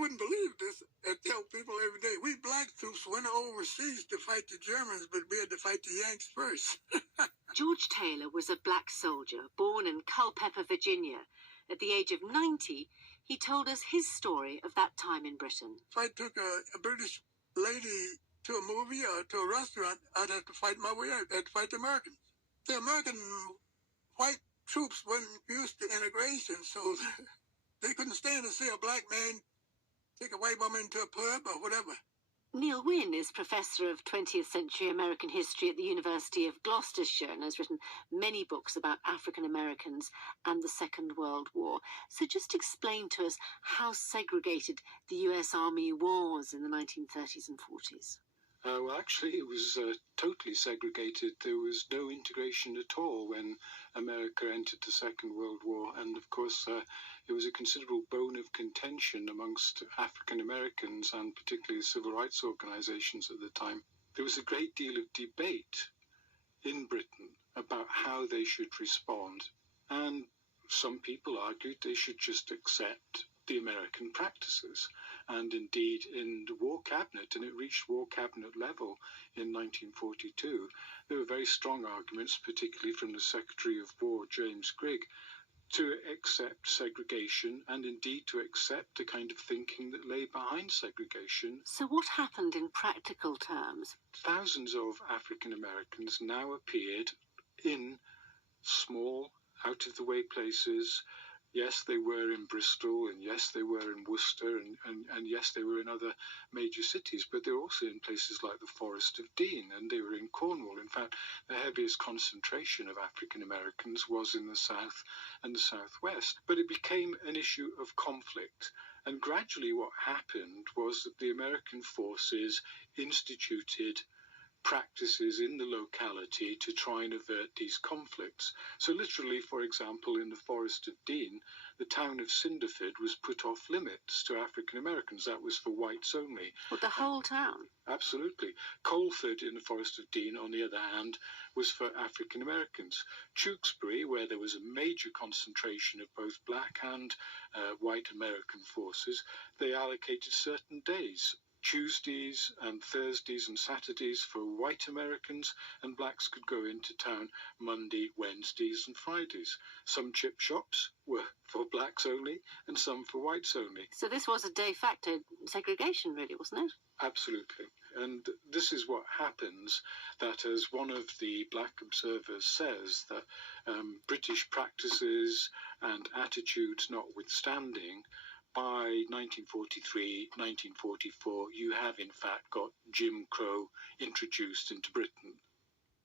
You wouldn't believe this. I tell people every day, we black troops went overseas to fight the Germans, but we had to fight the Yanks first. George Taylor was a black soldier born in Culpeper, Virginia. At the age of 90, he told us his story of that time in Britain. If I took a British lady to a movie or to a restaurant, I'd have to fight my way out. I'd have to fight the Americans. The American white troops weren't used to integration, so they couldn't stand to see a black man take a white woman into a pub or whatever. Neil Wynne is Professor of 20th Century American History at the University of Gloucestershire and has written many books about African Americans and the Second World War. So just explain to us how segregated the US Army was in the 1930s and 40s. Well, actually, it was totally segregated. There was no integration at all when America entered the Second World War. And, of course, it was a considerable bone of contention amongst African Americans and particularly civil rights organizations at the time. There was a great deal of debate in Britain about how they should respond. And some people argued they should just accept the American practices. And indeed, in the War Cabinet, and it reached War Cabinet level in 1942, there were very strong arguments, particularly from the Secretary of War, James Grigg, to accept segregation and indeed to accept the kind of thinking that lay behind segregation. So what happened in practical terms? Thousands of African Americans now appeared in small, out-of-the-way places. Yes, they were in Bristol, and yes, they were in Worcester, and yes, they were in other major cities, but they were also in places like the Forest of Dean, and they were in Cornwall. In fact, the heaviest concentration of African Americans was in the South and the Southwest. But it became an issue of conflict, and gradually what happened was that the American forces instituted practices in the locality to try and avert these conflicts. So literally, for example, in the Forest of Dean, the town of Cinderford was put off limits to African Americans. That was for whites only. Well, the whole town? Absolutely. Coleford in the Forest of Dean, on the other hand, was for African Americans. Tewkesbury, where there was a major concentration of both black and white American forces, they allocated certain days. Tuesdays and Thursdays and Saturdays for white Americans, and blacks could go into town Monday, Wednesdays and Fridays. Some chip shops were for blacks only and some for whites only. So this was a de facto segregation, really, wasn't it? Absolutely. And this is what happens, that as one of the black observers says, that British practices and attitudes notwithstanding, by 1943, 1944, you have in fact got Jim Crow introduced into Britain.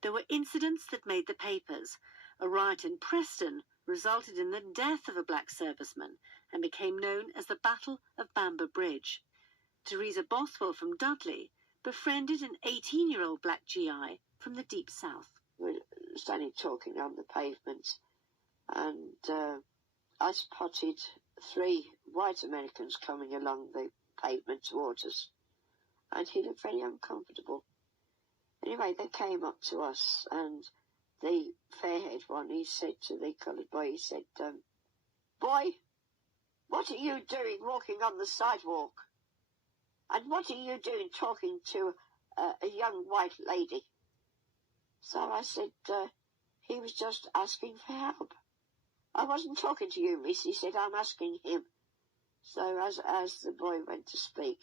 There were incidents that made the papers. A riot in Preston resulted in the death of a black serviceman and became known as the Battle of Bamber Bridge. Teresa Bothwell from Dudley befriended an 18-year-old black GI from the Deep South. We were standing talking on the pavement, and I spotted 3 white Americans coming along the pavement towards us, and he looked very uncomfortable. Anyway, they came up to us, and the fair-haired one, he said to the coloured boy, he said, "Boy, what are you doing walking on the sidewalk? And what are you doing talking to a young white lady?" So I said, he was just asking for help. "I wasn't talking to you, miss," he said, "I'm asking him." So as the boy went to speak,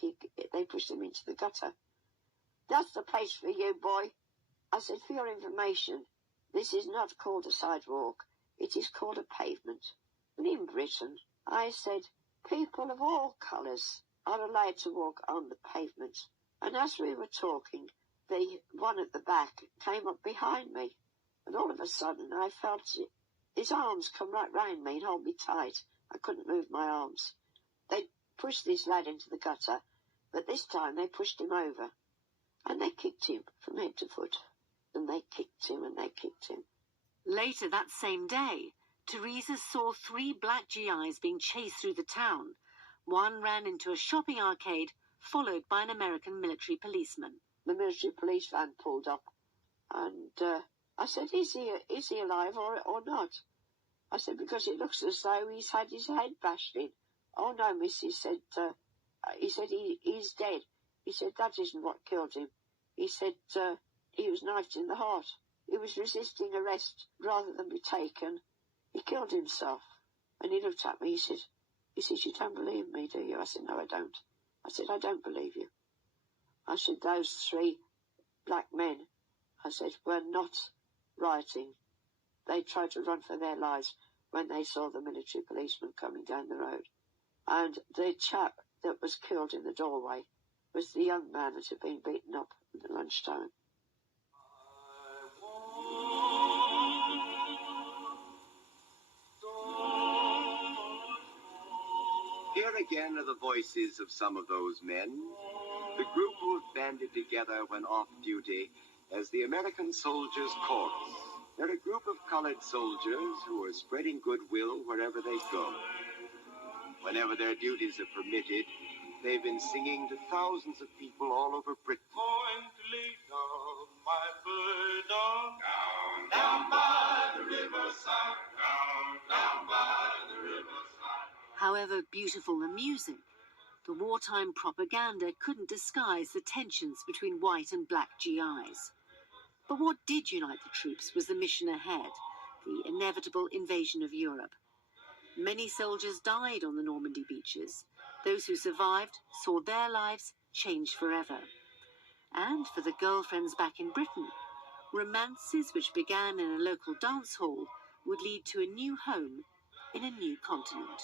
they pushed him into the gutter. "That's the place for you, boy." I said, "For your information, this is not called a sidewalk. It is called a pavement. And in Britain," I said, "people of all colours are allowed to walk on the pavement." And as we were talking, the one at the back came up behind me. And all of a sudden, I felt his arms come right round me and hold me tight. I couldn't move my arms. They pushed this lad into the gutter, but this time they pushed him over. And they kicked him from head to foot. And they kicked him and they kicked him. Later that same day, Teresa saw 3 black GIs being chased through the town. One ran into a shopping arcade, followed by an American military policeman. The military police van pulled up, and I said, is he alive or not? I said, because it looks as though he's had his head bashed in. "Oh no, miss," he said, he said, he's dead. He said, that isn't what killed him. He said, he was knifed in the heart. He was resisting arrest rather than be taken. He killed himself. And he looked at me, he said, you don't believe me, do you? I said, no, I don't. I said, I don't believe you. I said, those 3 black men, I said, were not rioting. They tried to run for their lives when they saw the military policeman coming down the road. And the chap that was killed in the doorway was the young man that had been beaten up at lunchtime. Here again are the voices of some of those men, the group who have banded together when off duty as the American Soldiers' Chorus. They're a group of colored soldiers who are spreading goodwill wherever they go. Whenever their duties are permitted, they've been singing to thousands of people all over Britain. Going to lay down my burden down by the riverside, down by the riverside. However beautiful the music, the wartime propaganda couldn't disguise the tensions between white and black GIs. But what did unite the troops was the mission ahead, the inevitable invasion of Europe. Many soldiers died on the Normandy beaches. Those who survived saw their lives changed forever. And for the girlfriends back in Britain, romances which began in a local dance hall would lead to a new home in a new continent.